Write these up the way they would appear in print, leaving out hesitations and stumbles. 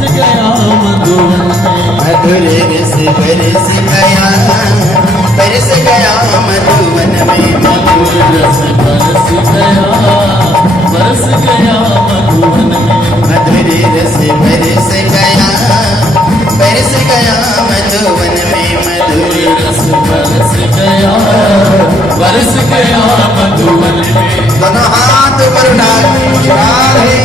गया मधुवन में, मधुर रस बरस गया मधुवन में, मधुर रस बरस गया मधुवन में, मधुर रस बरस गया मधुवन में, मधुर रस बरस गया मधुवन में। दोनों हाथ ऊपर उठा राधे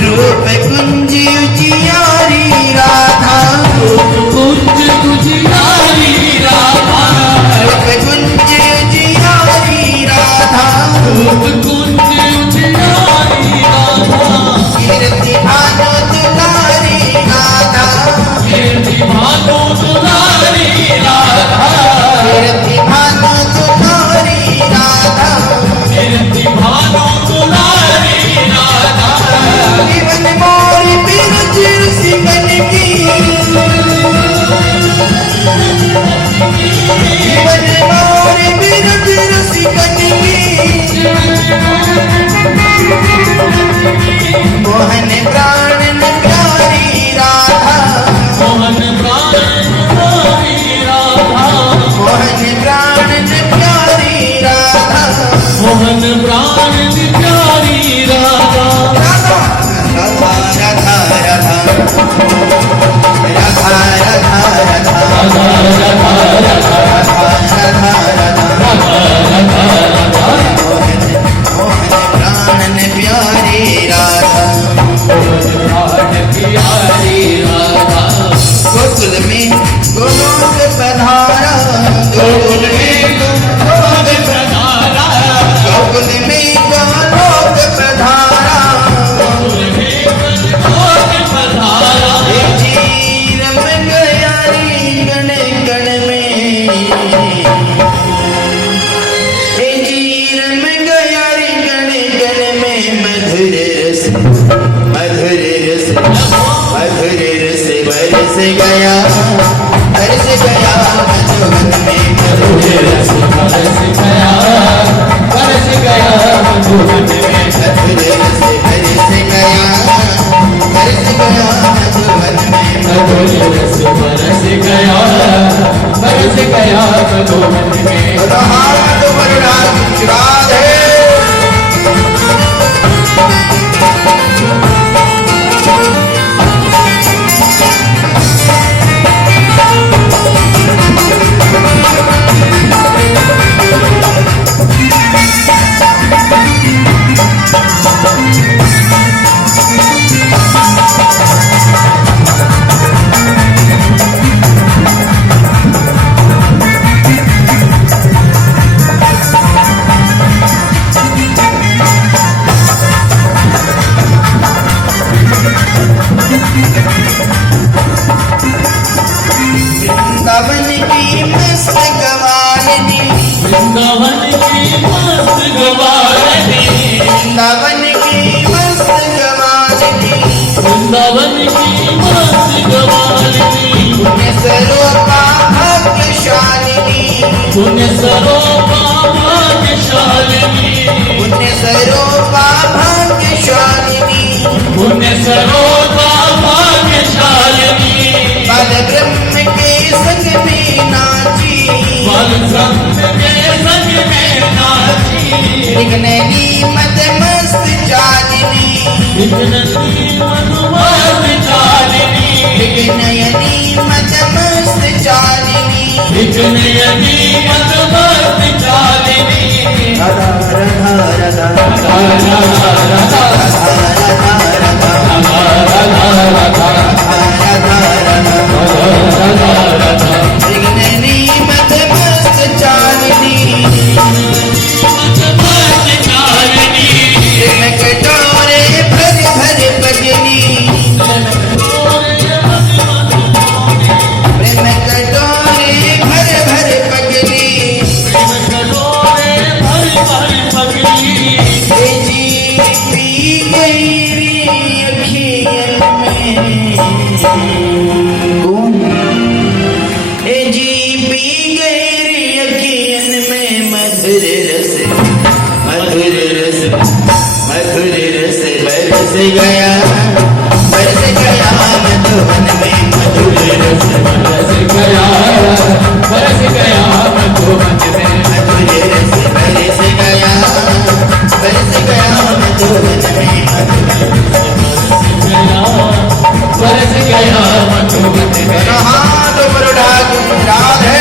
रूप कुंज उजियारी राधा, रूप कुंज उजियारी राधा, रूप कुंज उजियारी राधा, रूप कुंज उजियारी राधा, कीर्ति भानु दुलारी राधा, कीर्ति भानु दुलारी राधा, कीर्ति भानु दुलारी राधा, कीर्ति भानु दुलारी राधा। जीवन मोरी बिरज सिमन की, जीवन मोरी बिरज सिमन की, मोहन प्राण प्यारी राधा, मोहन प्राण प्यारी राधा, मोहन प्राण प्यारी राधा, मोहन प्राण प्यारी राधा। राधा राधा राधा राधा राधा राधा राधा राधा राधा मोहन प्राण प्यारी राधा, प्राण प्यारी राधा। गोकुल में गोलोक पधारा, गोकुल में गोलोक पधारा, गोकुल में गोलोक पधारा, गोकुल में गोलोक पधारा। जीर में गयारी गण गण में, जीर में गयारी गण गण में, मधुर रस बरस गया मधुवन में, मधुर रस बरस गया मधुवन में, मधुर रस बरस गया मधुवन में, मधुर रस बरस गया मधुवन में। हाथ ऊपर उठा राधे वृंदावन की मस्त गवालिनी, वृंदावन की मस्त गवालिनी, वृंदावन की मस्त गवालिनी, वृंदावन की मस्त गवालिनी, पुण्य स्वरूपा भाग्यशालिनी, पुण्य स्वरूपा भाग्यशालिनी, पुण्य स्वरूपा भाग्यशालिनी, पुण्य स्वरूपा भाग्यशालिनी। बाल ब्रह्म के संग में नाची, बाल ब्रह्म के संग में नाची, एक नैनी मत मस्त चालिनी, एक नदी मधुमस्त चालिनी, एक नयनी मत मस्त चालिनी, एक नयनी मधुमस्त चालिनी। राधा राधा राधा राधा राधा राधा राधा राधा राधा कौन? ए जी पी गई अखियन में मधुर रस, मधुर रस, मधुर रस बरस गया, बरस गया मधुबन में मधुर रस, बरस गया, बरस गया मधुबन में मधुर रस बरस गया, बरस गया मधुबन में बरस गया मधुबन में। हाथ ऊपर उठा के राधे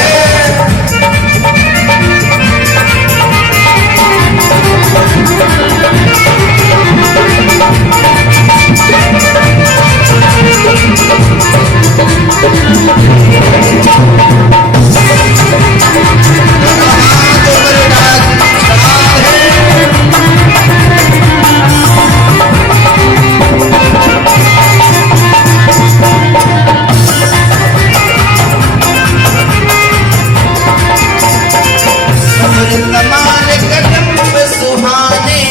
कमाल कदम सुहाने,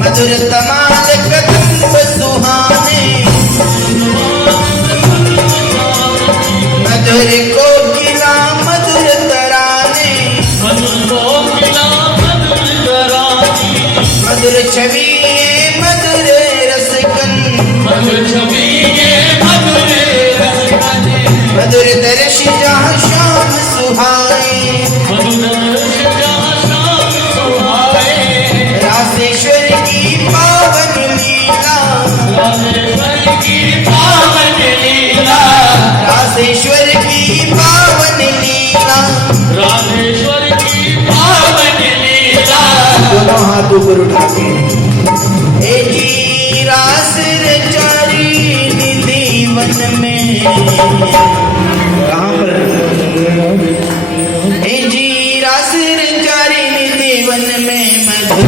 मधुर तमाल कदम सुहाने, मधुर कोकिला मधुर तराने, मधुर छवि मधुर रसगन, मधुर दर्श जहाँ शाम सुहाए, रासेश्वर की पावन लीला, रासेश्वर की पावन लीला, दोनों हाथ ऊपर उठा के ए जी रास रचारी निधि वन में, कहाँ पर ए जी रास रचारी निधि वन में मधुर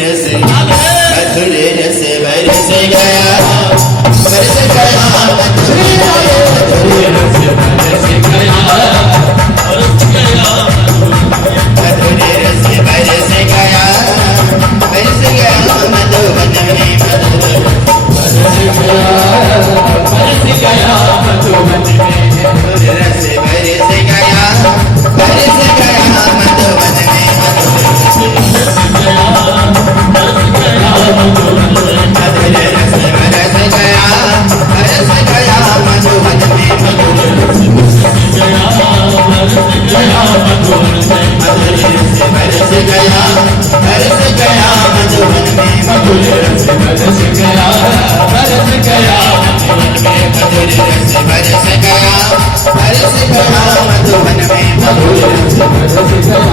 रस, मधुर रस बरस गया, बरस गया मधुर रस, मधुर रस बरस गया, बरस गया मधुबन में मधुर रस बरस गया, बरस गया मधुबन में मधुर रस बरस गया, बरस गया मधुबन में मधुर रस बरस गया, बरस गया मधुबन में मधुर रस बरस गया, बरस गया मधुर रस बरस गया, बरस गया मधुबन में मधुर रस बरस गया।